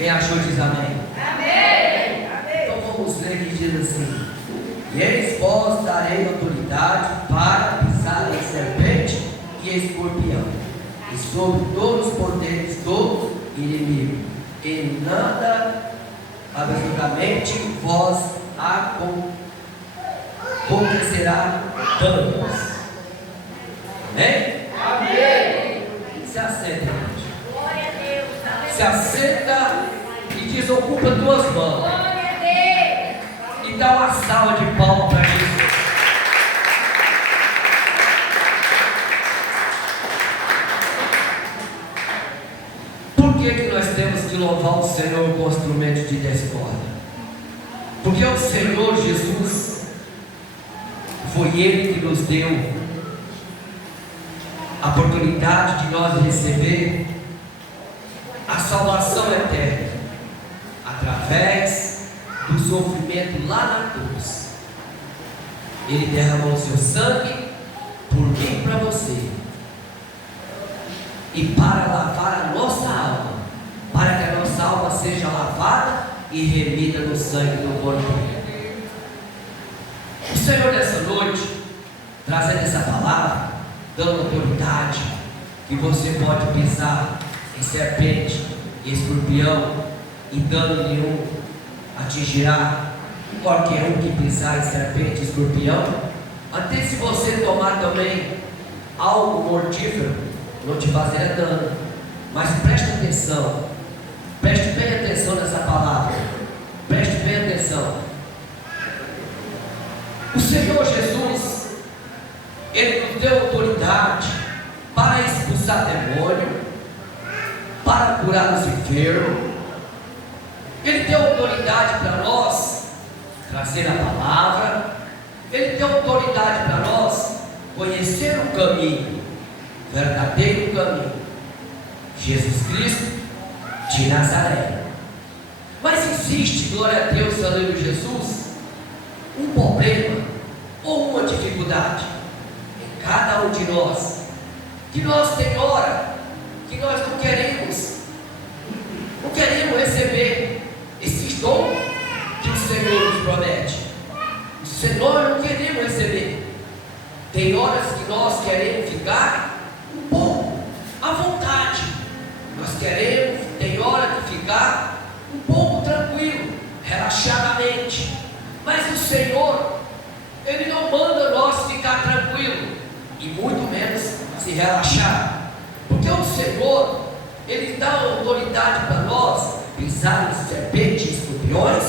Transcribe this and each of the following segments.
Quem achou diz amém. Amém. Então vamos ler que diz assim: e eis vós darei autoridade para pisar em serpente e escorpião, e sobre todos os poderes do inimigo, e nada absolutamente vós acontecerá danos. Amém? Amém. Se assenta, gente. Glória a Deus. Se assenta e desocupa tuas mãos. Glória a Deus. E dá uma salva de palmas para Jesus. Por que nós temos que louvar o Senhor com instrumento de discórdia? Porque o Senhor Jesus foi Ele que nos deu a oportunidade de nós receber a salvação eterna através do sofrimento lá na cruz. Ele derramou seu sangue por mim e para você, e para lavar a nossa alma, para que a nossa alma seja lavada e remida no sangue do Cordeiro. O Senhor nessa noite, trazendo essa palavra, dando autoridade, que você pode pisar em serpente e escorpião, e dano nenhum atingirá qualquer um que pisar em serpente e escorpião. Até se você tomar também algo mortífero, não te fazerá dano. Mas preste atenção, preste bem atenção nessa palavra, preste bem atenção. O Senhor Jesus, Ele nos deu autoridade para expulsar demônio, para curar os enfermos. Ele deu autoridade para nós trazer a palavra. Ele deu autoridade para nós conhecer o caminho, o verdadeiro caminho, Jesus Cristo de Nazaré. Mas existe, glória a Deus, aleluia, Jesus, um problema ou uma dificuldade em cada um de nós, que nós tem hora que nós não queremos receber esses dons que o Senhor nos promete. O Senhor não queremos receber. Tem horas que nós queremos ficar um pouco à vontade. Nós queremos, tem hora de ficar um pouco tranquilo, relaxadamente. Mas o Senhor, Ele não manda nós ficar tranquilo e muito menos se relaxar. Porque o Senhor, Ele dá autoridade para nós pisar em serpentes e escorpiões,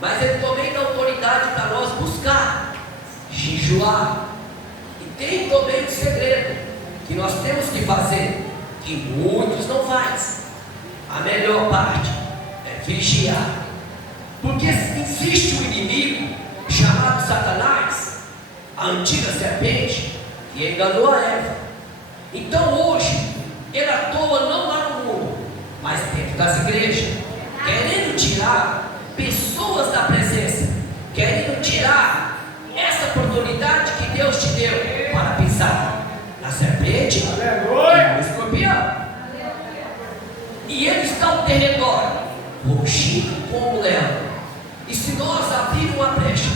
mas Ele também dá autoridade para nós buscar, jejuar. E tem também um segredo que nós temos que fazer, que muitos não fazem. A melhor parte é vigiar. Porque existe um inimigo chamado Satanás, a antiga serpente, que enganou a Eva. Então hoje, ele atua não lá no mundo, mas dentro das igrejas, querendo tirar pessoas da presença, querendo tirar essa oportunidade que Deus te deu para pisar na serpente e no escorpião. E ele está ao derredor, rugindo como um leão. E se nós abrirmos uma brecha,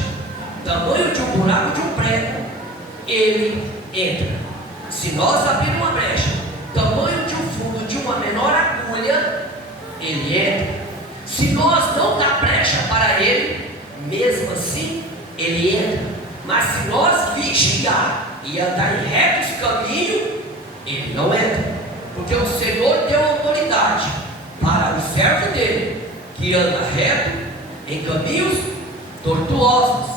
tamanho de um buraco de um prego, ele entra. Se nós abrirmos uma brecha, tamanho de um fundo de uma menor agulha, ele entra. Se nós não dar brecha para ele, mesmo assim, ele entra. Mas se nós vigiar e andar em retos caminhos, ele não entra. Porque o Senhor deu autoridade para o servo dele, que anda reto em caminhos tortuosos,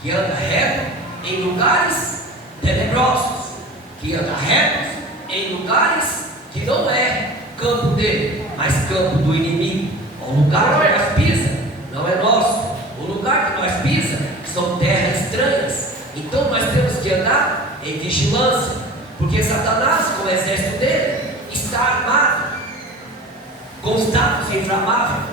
que anda reto em lugares tenebrosos, que anda reto em lugares que não é campo dele, mas campo do inimigo. O lugar que nós pisa não é nosso. O lugar que nós pisa são terras estranhas. Então nós temos que andar em vigilância, porque Satanás, com o exército dele, está armado com os dados inflamáveis.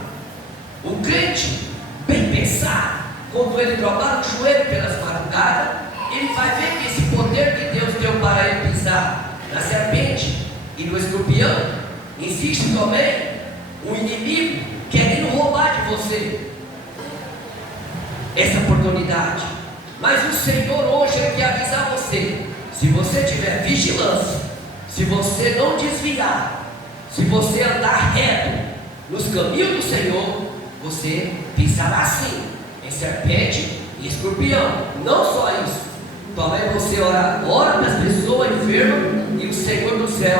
O crente bem pensado, quando ele dobrar o joelho pelas madrugadas, ele vai ver que esse poder que Deus deu para ele pisar na serpente e no escorpião, existe também um inimigo querendo roubar de você essa oportunidade. Mas o Senhor hoje quer avisar você: se você tiver vigilância, se você não desviar, se você andar reto nos caminhos do Senhor, você pisará sim em serpente e escorpião. Não só isso, talvez você ora para as pessoas enfermas e o Senhor do céu,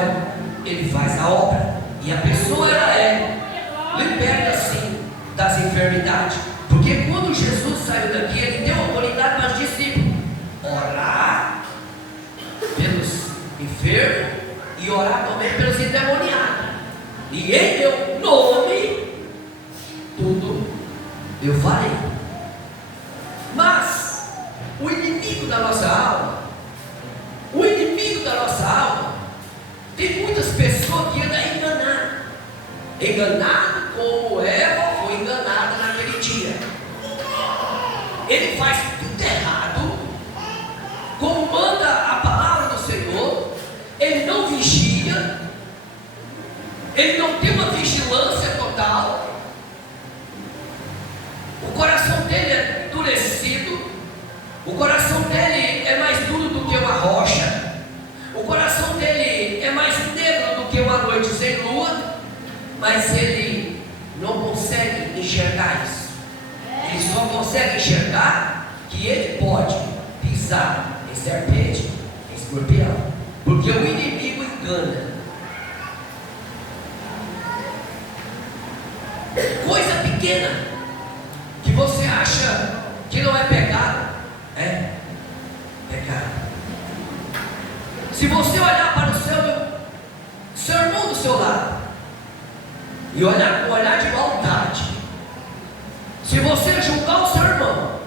Ele faz a obra e a pessoa ela é liberta sim das enfermidades. Porque quando Jesus saiu daqui, Ele deu autoridade para os discípulos orar pelos enfermos e orar também pelos endemoniados. E em meu nome tudo eu farei. Mas o inimigo da nossa alma, tem muitas pessoas que andam enganado como Eva foi enganada naquele dia. Ele faz tudo errado, como manda a palavra do Senhor. Ele não vigia, ele não tem uma vigilância total. O coração dele é endurecido, o coração dele é mais duro do que uma rocha, o coração dele é mais negro do que uma noite sem lua. Mas ele não consegue enxergar isso. Ele só consegue enxergar que ele pode pisar em serpente, em escorpião, porque o inimigo engana. Coisa pequena que você acha que não é pecado, é pecado. Se você olhar para o seu irmão do seu lado e olhar com olhar de maldade, se você julgar o seu irmão,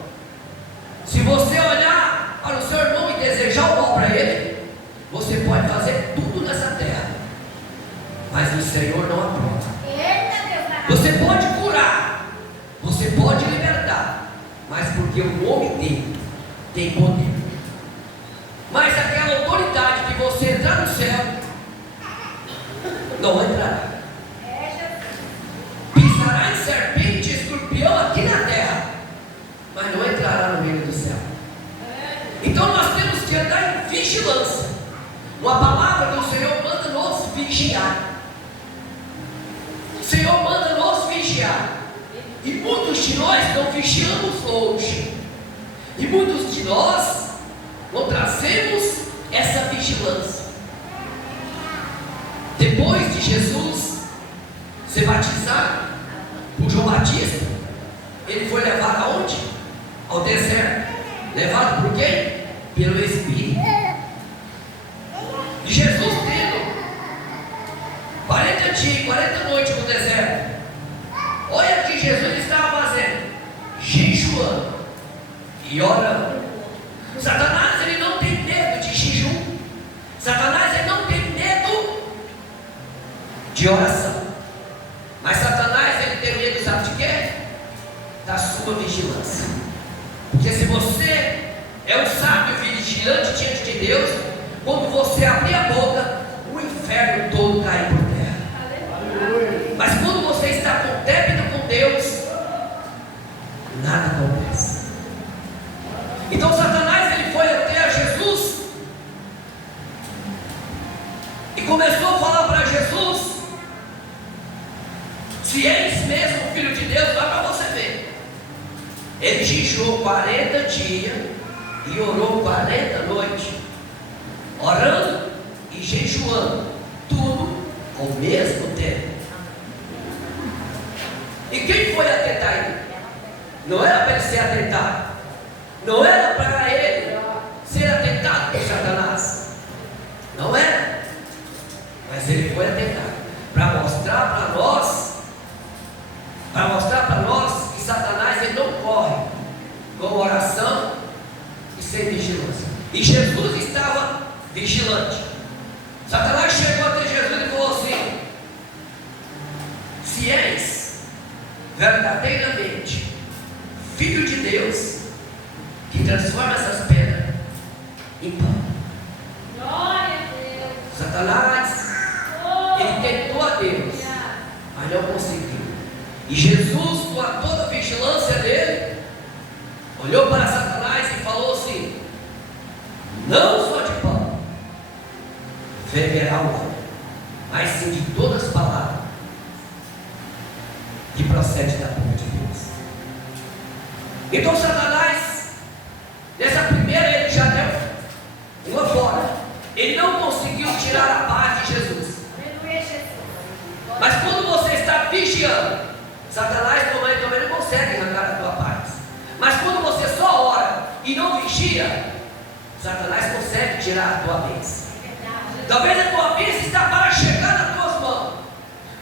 se você olhar para o seu irmão e desejar o mal para ele, você pode fazer tudo nessa terra, mas o Senhor não aprova. Você pode curar, você pode libertar, mas porque o nome dele tem poder. Mas aquela autoridade de você entrar no céu não entrará. Pisará em serpente e escorpião aqui na terra, mas não entrará no reino do céu. Então nós temos que andar em vigilância. Uma palavra do Senhor manda nos vigiar. O Senhor manda nos vigiar. E muitos de nós não vigiamos hoje. E muitos de nós não trazemos essa vigilância. Depois de Jesus ser batizado por João Batista, ele foi levado aonde? Ao deserto. Levado por quem? Pelo Espírito. E Jesus tendo 40 dias e 40 noites no deserto, olha o que Jesus estava fazendo: jejuando e orando. Satanás, ele não tem medo de jejum. Satanás, ele não tem medo de oração. Mas Satanás, ele tem medo, sabe de quê? Da sua vigilância. Porque se você é um sábio vigiante diante de Deus, quando você abrir a boca, o inferno todo cai por terra. Mas quando você está com débito com Deus, nada acontece. Então Satanás, ele foi até a Jesus e começou a falar para Jesus: se és mesmo o Filho de Deus, vai para você ver. Ele jejuou 40 dias e orou 40 noites, orando e jejuando, tudo ao mesmo tempo. E quem foi atentar ele? Não era para ele ser atentado, não era para ele ser atentado por Satanás, não era. Mas ele foi atentado para mostrar para nós que Satanás, ele não corre com oração e sem vigilância. E Jesus estava vigilante. Satanás chegou até Jesus e falou assim: se és verdadeiramente Filho de Deus, que transforma essas pedras em pão. Glória a Deus. Satanás, ele tentou a Deus, mas não conseguiu. E Jesus, com toda a vigilância dele, olhou para Satanás e falou assim: não só de pão viverá o homem, mas sim de todas as palavras que procede da boca de Deus. Então Satanás, nessa primeira, ele já deu uma fora. Ele não conseguiu tirar a paz de Jesus. Mas quando você está vigiando, Satanás também não consegue arrancar a tua paz. Mas quando você só ora e não vigia, Satanás consegue tirar a tua bênção. Talvez a tua bênção está para chegar nas tuas mãos,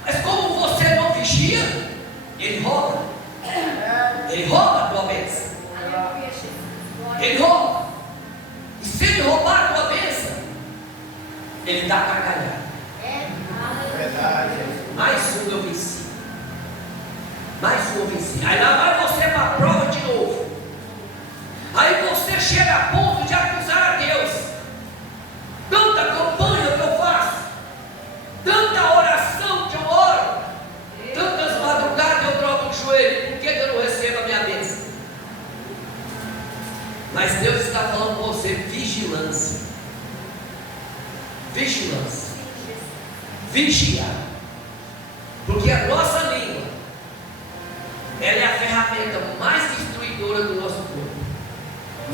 mas como você não vigia, ele rouba. Ele rouba a tua bênção. Ele rouba. E se ele roubar a tua bênção, ele dá gargalhada. Mais um eu venci. Mais um eu venci. Aí lá vai você para a prova de novo. Aí você chega a ponto de acusar a Deus. Tanta campanha que eu faço, tanta oração que eu oro, tantas madrugadas eu troco o joelho, por que eu não recebo a minha bênção? Mas Deus está falando com você: vigilância. Vigilância. Vigiar. Porque a nossa língua, ela é a ferramenta mais destruidora do nosso corpo.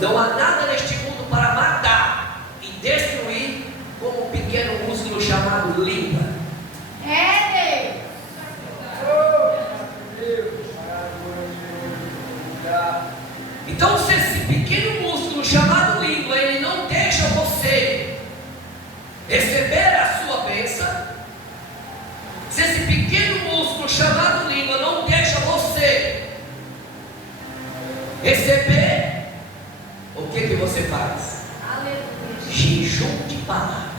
Não há nada neste mundo para matar e destruir como um pequeno músculo chamado língua. Então, se esse pequeno músculo chamado língua, ele não deixa você receber a sua bênção, se esse pequeno músculo chamado língua não deixa você receber, o que você faz? Jejum de palavra.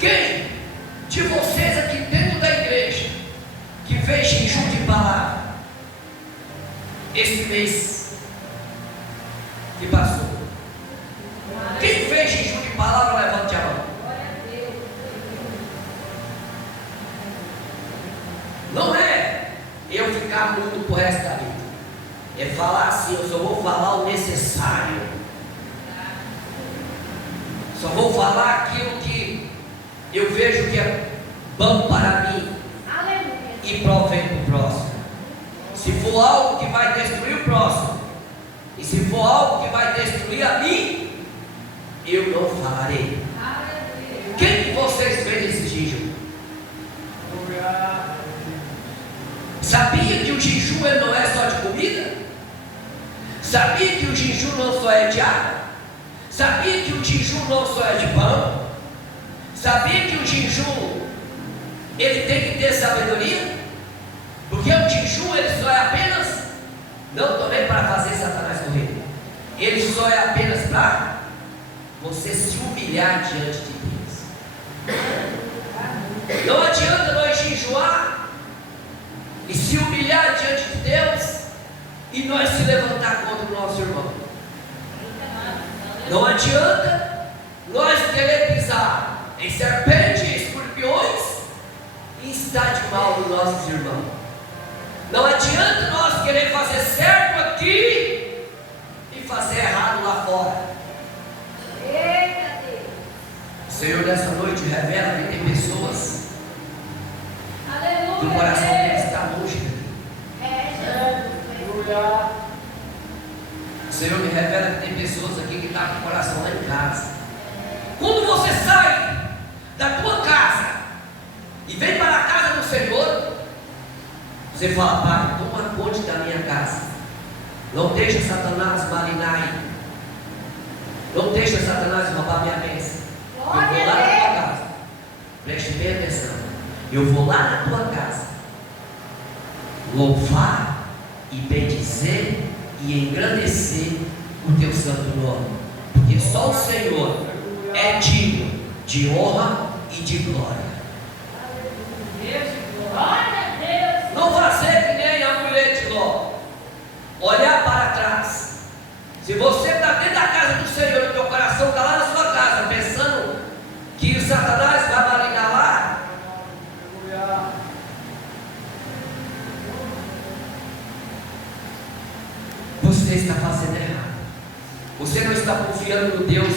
Quem de vocês aqui dentro da igreja que fez jejum de palavra esse mês que passou? Quem fez jejum de palavra, levante a mão. Não é eu ficar mudo pro resto da vida. É falar assim: eu só vou falar o necessário. Só vou falar aquilo que eu vejo que é bom para mim e provém para o próximo. Se for algo que vai destruir o próximo, e se for algo que vai destruir a mim, eu não falarei. Quem de vocês fez esse jejum? Sabia que o jejum ele não é só de comida? Sabia que o jejum não só é de água? Sabia que o jejum não só é de pão? Sabia que o jejum ele tem que ter sabedoria? Porque o jejum ele só é apenas, não também para fazer Satanás correr, ele só é apenas para você se humilhar diante de Deus. Não adianta nós jejuar e se humilhar diante de Deus e nós se levantar contra o nosso irmão. Não adianta nós querer pisar em serpentes e escorpiões e estar de mal dos nossos irmãos. Não adianta nós querer fazer certo aqui e fazer errado lá fora. O Senhor nessa noite revela que tem pessoas que o coração deles está longe daqui. O Senhor me revela que tem pessoas aqui que estão com o coração lá em casa. Quando você sai da tua casa e vem para a casa do Senhor, você fala: Pai, toma conta da minha casa. Não deixa Satanás malinar aí. Não deixa Satanás roubar minha bênção. Eu vou lá na tua casa. Preste bem atenção. Eu vou lá na tua casa louvar e bendizer e engrandecer o teu santo nome. Porque só o Senhor é digno de honra e de glória. Não fazer que nem a mulher de Ló, olhar para trás. Se você está dentro da casa do Senhor e o teu coração está lá na sua casa, pensando que o Satanás vai malignar lá, Você não está confiando no Deus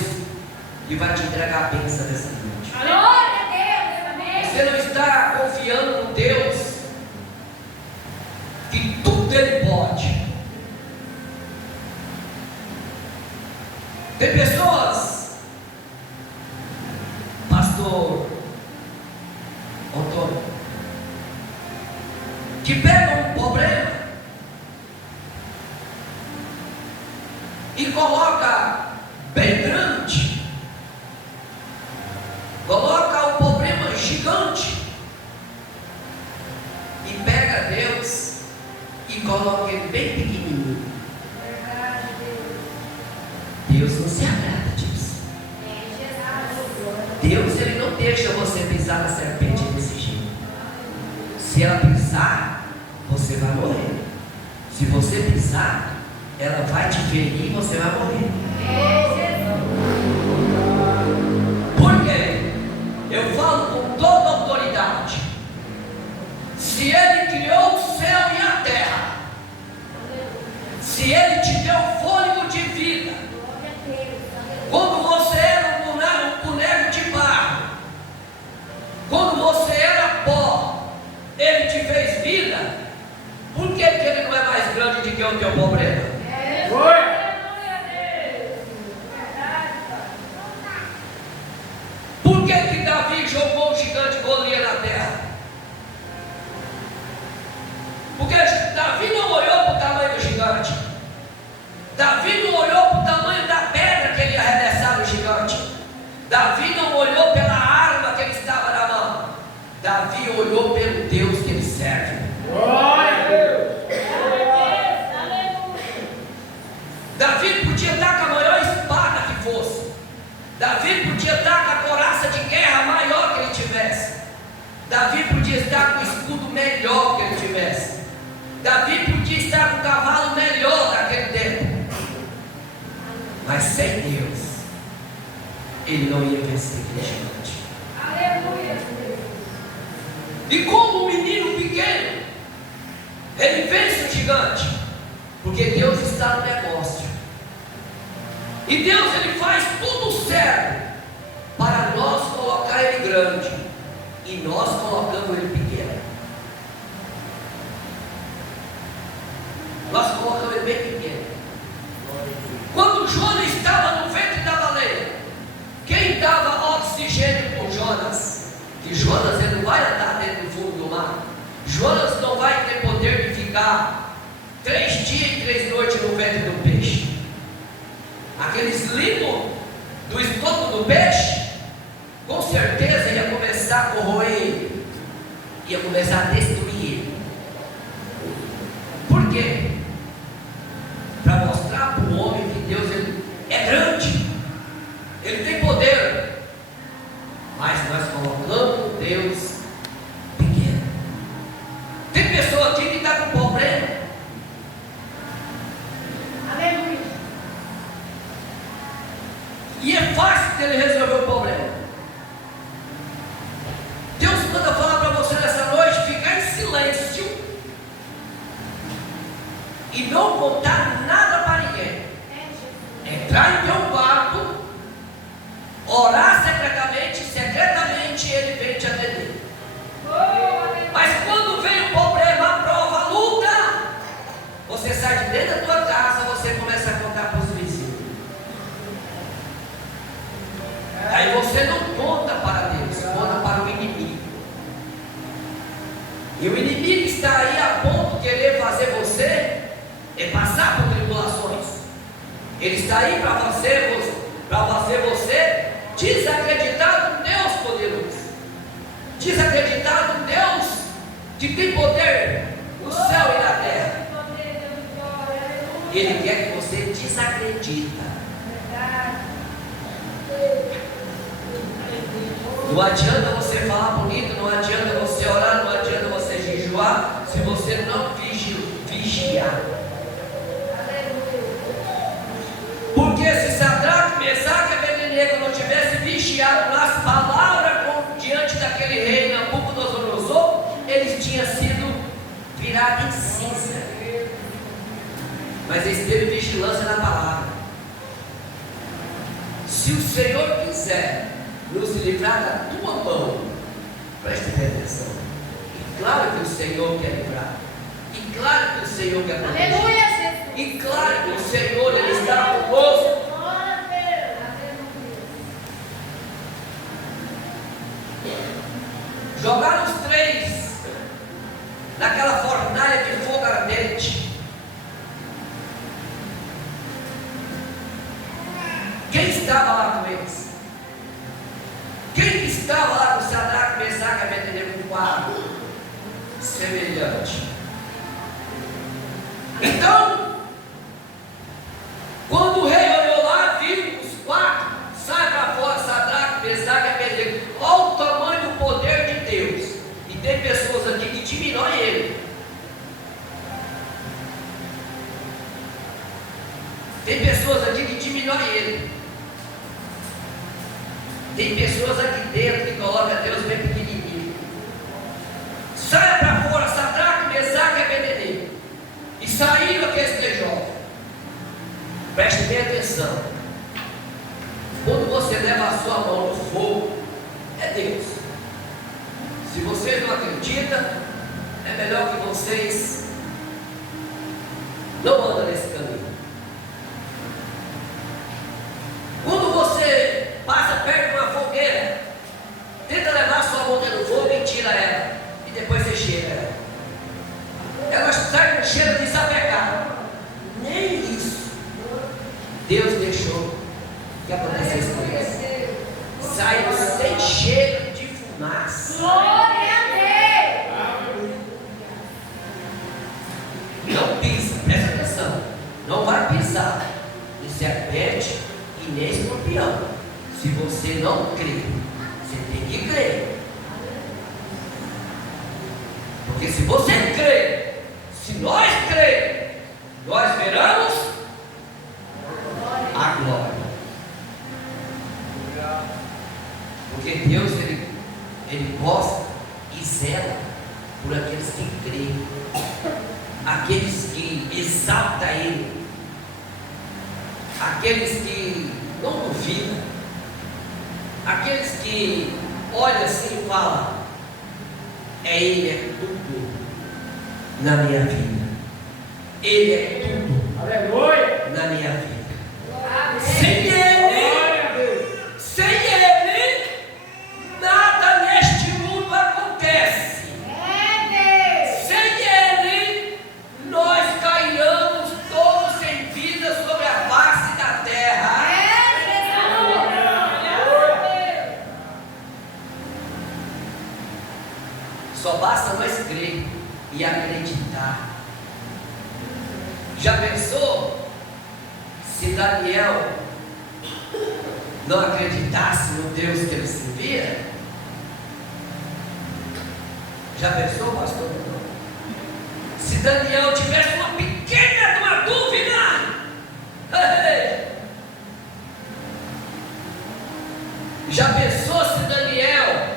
que vai te entregar a bênção dessa noite. Glória a Deus, amém. Você não está confiando no Deus que tudo Ele pode. Tem pessoas, pastor Antônio, que pegam um problema e coloca bem grande, coloca o problema gigante e pega Deus e coloca ele bem pequenininho. Deus não se agrada disso. Deus, ele não deixa você pisar na serpente desse jeito. Se ela pisar, você vai morrer. Se você pisar, ela vai te ferir e você vai morrer. Por quê? Eu falo com toda autoridade. Se Ele criou o céu e a terra, se Ele te deu fôlego de vida, quando você era um boneco de barro, quando você era pó, Ele te fez vida. Por que Ele não é mais grande do que o teu problema? Por que Davi jogou o gigante Golias na terra? Porque Davi não olhou para o tamanho do gigante. Davi não olhou para o tamanho da pedra que ele ia arremessar no gigante. Davi não olhou pela arma que ele estava na mão. Davi olhou pelo Deus que ele serve. Glória a Deus! Davi podia estar com a maior espada que fosse. Davi podia estar com a couraça de guerra maior que ele tivesse. Davi podia estar com o escudo melhor que ele tivesse. Davi podia estar com o cavalo melhor daquele tempo. Mas sem Deus, ele não ia vencer aquele gigante. Aleluia. E como um menino pequeno, ele vence o gigante, porque Deus está no negócio. E Deus, ele faz tudo certo para nós colocar ele grande, e nós colocamos ele pequeno. Nós colocamos ele bem pequeno. Quando Jonas estava no ventre da baleia, quem dava oxigênio com Jonas? Que Jonas, ele não vai andar dentro do fundo do mar. Jonas não vai ter poder de ficar 3 dias e 3 noites no ventre do peixe. Aqueles limos do estômago do peixe, com certeza ia começar a corroer ele, ia começar a destruir ele. Por quê? Para mostrar para o homem que Deus, ele é grande, ele tem poder, mas nós colocamos Deus pequeno. Tem pessoa aqui que está com problema. Aleluia. E é fácil dele resolver o problema. Deus manda falar para você nessa noite, ficar em silêncio e não contar nada para ninguém. Entrar em teu quarto, orar secretamente ele vem te atender. Mas quando vem o problema, a prova, a luta, você sai de dentro da tua casa, você começa a contar para os vizinhos. Aí você não conta para Deus, conta para o inimigo. E o inimigo está aí a ponto de querer fazer você passar por tribulações. Ele está aí para fazer você desacreditar no Deus poderoso, desacreditar no Deus que tem poder no céu e na terra. Ele quer que você desacredita. Não adianta você falar bonito, não adianta você orar, não adianta você jejuar, se você não vigiar. Porque se Sadraque, Mesaque e Abednego não tivessem vigiado nas palavras diante daquele rei Nabucodonosor, eles tinham sido virados em cinza. Mas eles teve vigilância na palavra. Se o Senhor quiser nos livrar da tua mão, preste bem atenção. E claro que o Senhor quer livrar. E claro que o Senhor quer proteger. Aleluia, Jesus. E claro que o Senhor ele está conosco. Glória a Deus. Jogaram os três naquela fornalha de fogo ardente. Quem estava lá com eles? Quem estava lá com Sadraque, Mesaque e Abednego? Um quadro semelhante. Então, quando o rei olhou lá, viu os quatro, sai para fora, Sadraque, Mesaque e Abednego. Olha o tamanho do poder de Deus. E tem pessoas aqui que diminuem ele. Tem pessoas aqui que diminuem ele. Tem pessoas aqui dentro que colocam Deus bem pequenininho. Sai para fora, Sadraque, Mesaque e Abednego. E saíram aqueles três jovens. Preste bem atenção. Quando você leva a sua mão no fogo, é Deus. Se vocês não acreditam, é melhor que vocês não andem nesse caminho. Quando você passa perto de uma fogueira, tenta levar sua mão dentro do fogo e tira ela. E depois você cheira ela. Ela sai com cheiro de sapecado. Nem isso Deus deixou que acontecesse com eles. Saiu sem cheiro de fumaça. Glória a Deus. Não pisa, presta atenção. Não vai pisar em serpente e nem escorpião. Se você não crê, você tem que crer. Porque se você crê, se nós cremos, nós veremos a glória. Porque Deus ele gosta e zela por aqueles que creem, aqueles que exaltam Ele, aqueles que não duvidam, aqueles que olham assim e falam: Ele é tudo na minha vida. Ele é tudo Aleluia. na minha vida. Sem Ele, nada neste mundo acontece. Sem Ele, nós cairemos todos sem vida sobre a face da terra. Só basta nós crer e acreditar. Já pensou se Daniel não acreditasse no Deus que ele servia? Já pensou, pastor? Se Daniel tivesse uma pequena dúvida, já pensou se Daniel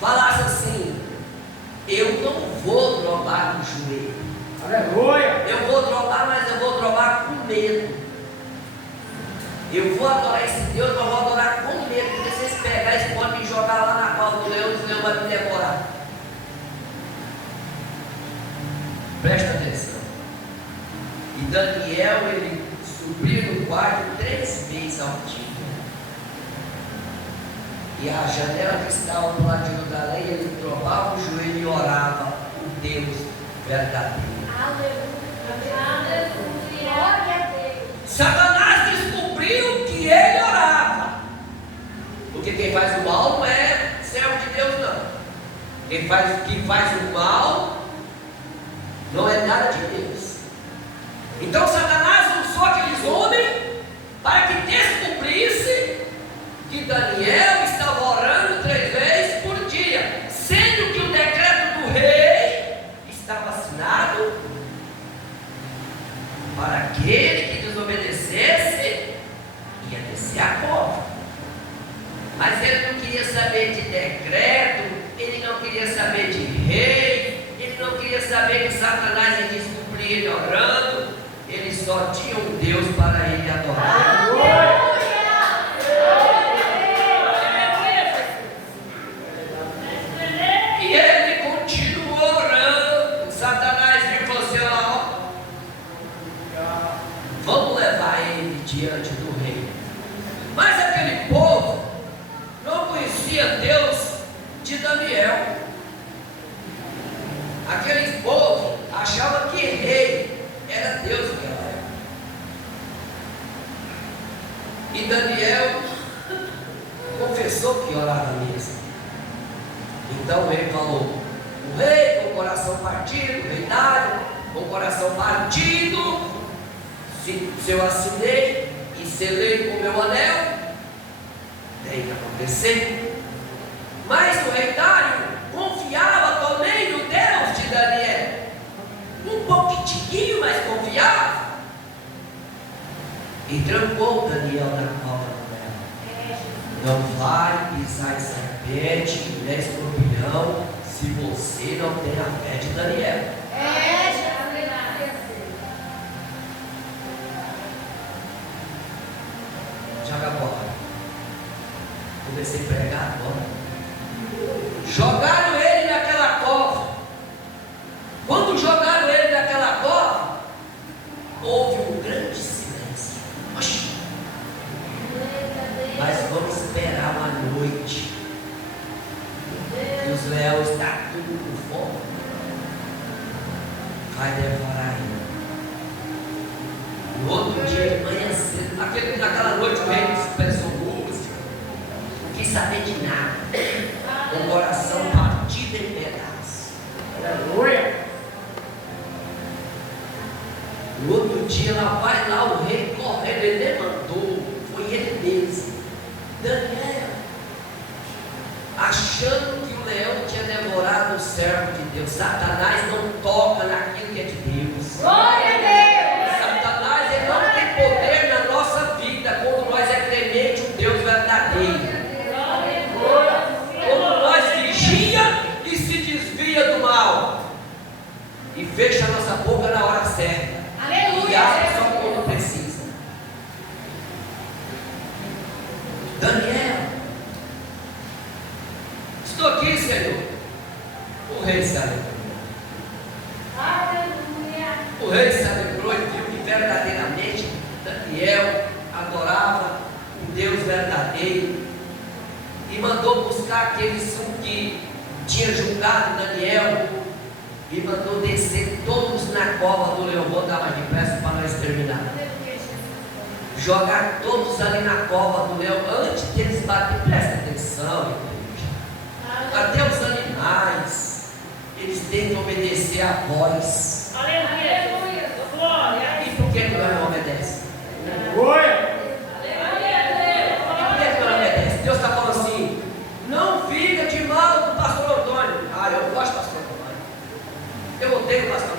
falasse assim: eu não vou drobar o joelho. Aleluia. Eu vou drobar, mas eu vou drobar com medo. Eu vou adorar esse Deus, mas eu vou adorar com medo. Porque se vocês pegarem, eles podem me jogar lá na cova do leão, o leão vai me devorar. Presta atenção. E Daniel, ele subiu no quarto 3 vezes ao dia. E a janela que estava do lado de Jerusalém, ele dobrava o joelho e orava o Deus verdadeiro. Satanás descobriu que ele orava. Porque quem faz o mal não é servo de Deus, não. Quem faz o mal não é nada de Deus. Então Satanás usou aqueles homens para que descobrisse que Daniel estava orando 3 vezes por dia, sendo que o decreto do rei estava assinado para aquele que desobedecesse ia descer a cova. Mas ele não queria saber de decreto, ele não queria saber de rei, ele não queria saber que Satanás ia descobrir ele orando. Ele só tinha um Deus para ele adorar. Aleluia! conhecia Deus de Daniel. Aquele povo achava que rei era Deus naquela época. E Daniel confessou que orava mesmo. Então ele falou: o rei com o coração partido, o rei Dário com o coração partido, se eu assinei e selei com o meu anel, tem que acontecer. Mas o rei Dário confiava também no Deus de Daniel, um pouquinho, mas confiava, e trancou Daniel na cova do leão. Não vai pisar em serpente nem escorpião se você não tem a fé de Daniel. Joga a bola. Comecei a pregar agora. Jogaram ele naquela cova. Quando jogaram ele naquela cova, houve um grande silêncio. Oxi. Mas vamos esperar uma noite. E os leões estão tudo com fome. Vai devorar ele. No outro dia de manhã cedo, naquela noite o rei dispensou música, não quis saber de nada, com o coração partido em pedaços. Aleluia. No outro dia lá vai lá o rei correndo, ele nem mandou, foi ele mesmo. Daniel, achando que o leão tinha devorado o servo de Deus. Satanás não toca naquilo que é de Deus. Glória a Deus. Satanás, ele não tem poder na nossa vida quando nós é temente um Deus verdadeiro. Quando nós vigia e se desvia do mal e fecha a nossa boca na hora certa. Aleluia. E abre só quando precisa. Daniel, estou aqui, Senhor. O rei se alegrou. Aleluia. O rei se alegrou e viu que verdadeiramente Daniel adorava o Deus verdadeiro e mandou buscar aqueles que tinham julgado Daniel e mandou descer todos na cova do leão. Vou dar mais depressa para nós terminar. Jogar todos ali na cova do leão antes deles baterem. Presta atenção, igreja. Até os animais, eles têm que obedecer a voz. Aleluia. Glória. E por que o leão não obedece? Aleluia. E por que o leão não obedece? Deus está falando assim: não fica de mal do pastor Antônio. Ah, eu gosto do pastor Antônio. Eu odeio o pastor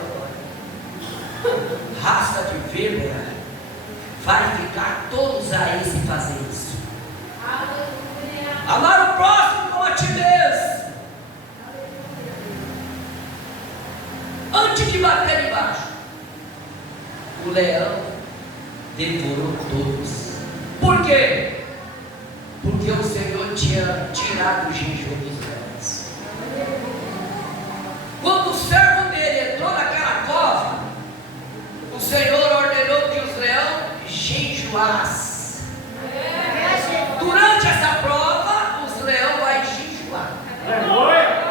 Antônio. Raça de víbora. Vai ficar todos aí se fazer isso. Aleluia. Amar o próximo como a ti mesmo. Antes de bater embaixo, o leão devorou todos. Por quê? Porque o Senhor tinha tirado o jejum dos leões. Quando o servo dele entrou naquela cova, o Senhor ordenou que os leões jejuassem. Durante essa prova, os leões vão jejuar. Aleluia.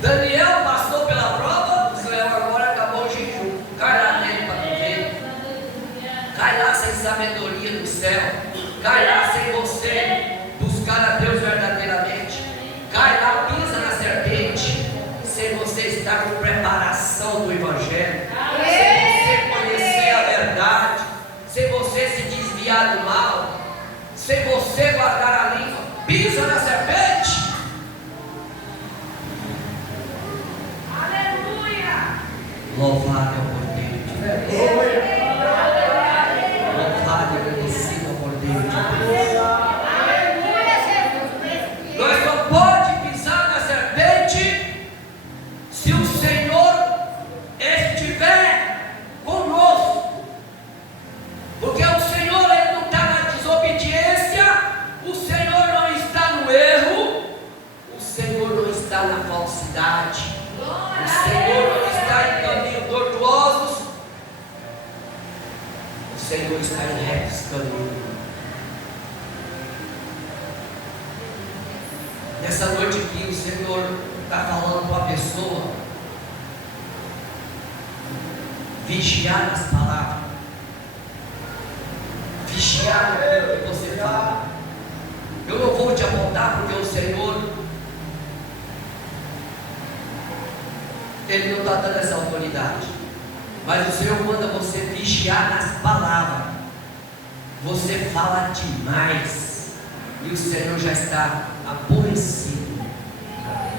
Daniel passou pela prova, os leões agora acabou o jejum. Cai lá nele para tu ver. Cai lá sem sabedoria do céu. Cai lá sem você buscar a Deus verdadeiramente. Cai lá, pisa na serpente, sem você estar com preparação do Evangelho. Sem você conhecer a verdade. Sem você se desviar do mal. Sem você guardar a língua. Pisa na serpente. Louvado é o Cordeiro de Deus. Louvado e agradecido ao Cordeiro de Deus. Nós não podemos pisar na serpente se o Senhor estiver conosco. Porque o Senhor, ele não está na desobediência, o Senhor não está no erro, o Senhor não está na falsidade, o Senhor não está em caminhos tortuosos. O Senhor está em retos caminhos. Nessa noite aqui, o Senhor está falando para a pessoa vigiar nas palavras, vigiar naquilo que você fala. Eu não vou te apontar porque o Senhor, Ele não está dando essa autoridade, mas o Senhor manda você vigiar nas palavras. Você fala demais e o Senhor já está aborrecido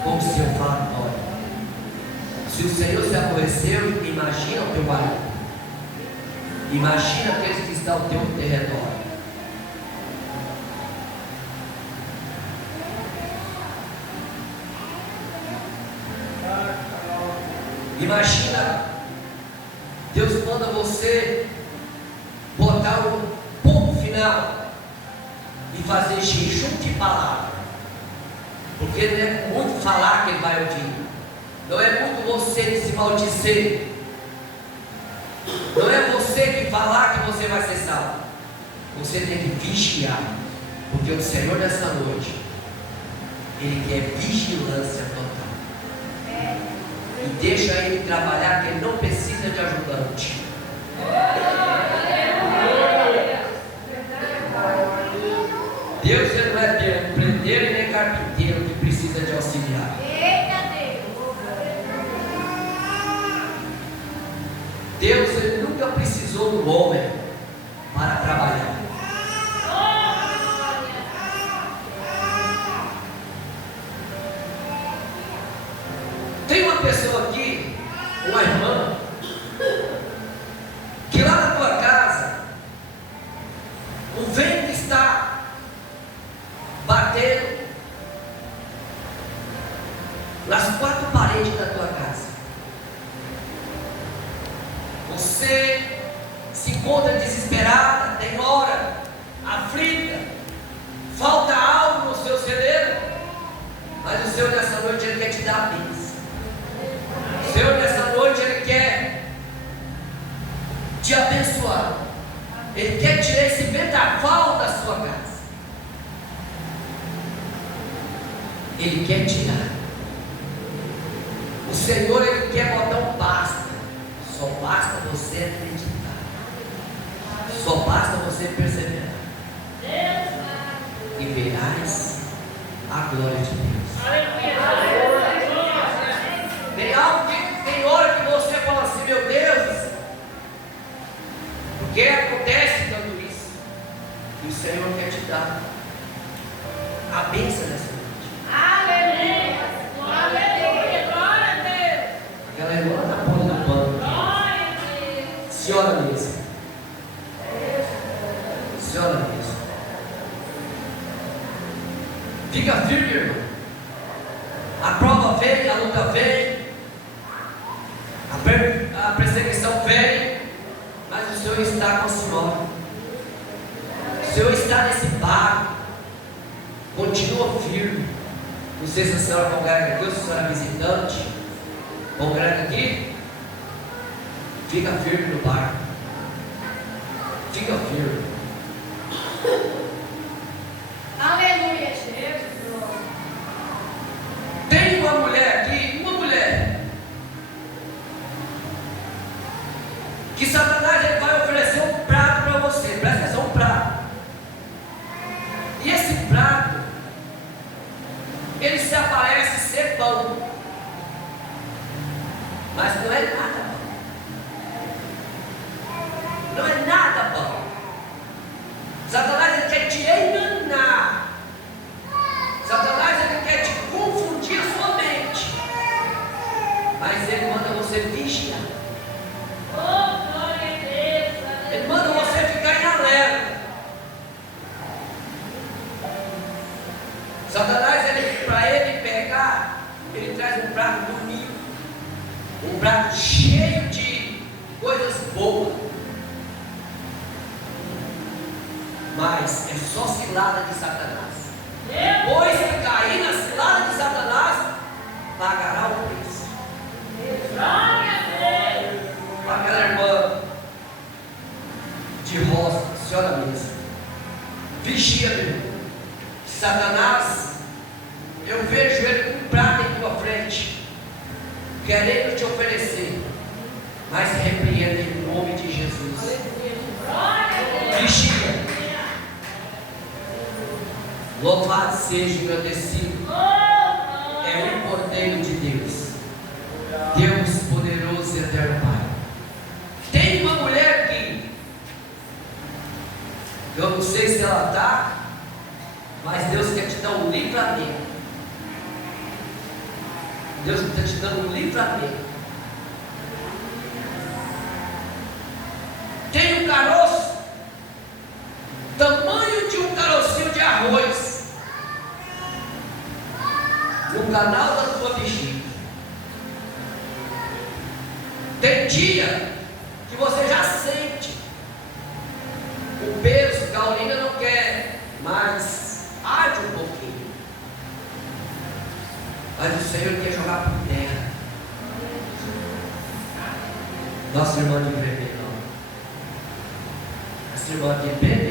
com o seu falatório. Se o Senhor se aborreceu, imagina o teu barulho, imagina aqueles que estão ao teu redor. Imagina, Deus manda você botar um ponto final e fazer jejum de palavra, porque não é muito falar que Ele vai ouvir, não é muito você se maldizer, não é você que falar que você vai ser salvo. Você tem que vigiar, porque o Senhor nessa noite, Ele quer vigilância total. E deixa Ele trabalhar, que Ele não precisa de ajudante. Deus, Ele não é prendeiro e nem carpinteiro que precisa de auxiliar. Deus, Ele nunca precisou do homem para trabalhar. Tem uma pessoa aqui, uma irmã, que lá na tua casa o vento está batendo nas quatro paredes da tua casa. Você se encontra desesperada, tem hora, aflita, falta algo no seu celeiro, mas o Senhor nessa noite Ele quer te dar a bênção. O Senhor nessa noite Ele quer te abençoar. Ele quer tirar esse vendaval da sua casa. Ele quer tirar. O Senhor, Ele quer botar um basta. Só basta você acreditar. Só basta você perseverar. E verás a glória de Deus. Tem hora que você fala assim, meu Deus, por que acontece tanto isso? E o Senhor quer te dar a bênção nessa noite. Aleluia! Aleluia! Glória a Deus! Aquela irmã na ponta do pano. Glória a Deus! Senhora mesmo. Senhora mesmo. Fica firme, irmão. A prova vem, a luta vem, a perseguição vem, mas o Senhor está com a senhora. O Senhor está nesse barco. Continua firme. Não sei se a senhora congrega aqui ou se a senhora é visitante. Congrega aqui. Fica firme no barco. Fica firme. Aleluia, Jesus! Tem uma mulher aqui, que Satanás ele vai oferecer um prato para você. Presta atenção, um prato. E esse prato, ele se aparece ser pão, mas não é nada pão. Não é nada pão. Satanás ele quer te enganar. Satanás ele quer te confundir a sua mente, mas ele manda você vigiar. Oh, glória a Deus! Ele manda você ficar em alerta. Satanás, para ele pegar, ele traz um prato bonito, um prato cheio de coisas boas, mas é só cilada de Satanás. Depois que cair na cilada de Satanás, pagará o preço. Glória a Deus! Aquela irmã de de rosto, senhora mesmo. Vigia, meu irmão. Satanás, eu vejo ele com prata em tua frente, querendo te oferecer, mas repreenda em nome de Jesus. Vigia. Louvado seja, agradecido. É o Cordeiro de Deus, Deus poderoso e eterno Pai. Tem uma mulher que eu não sei se ela está, mas Deus quer te dar um livramento. Deus está te dando um livramento. Tem um caroço, tamanho de um carocinho de arroz, no canal da tua bexiga. Tem dia que você já sente o peso, que a urina não quer, mas arde um pouquinho. Mas o Senhor quer jogar por terra. Nossa irmã de vermelho, nossa irmã de pé.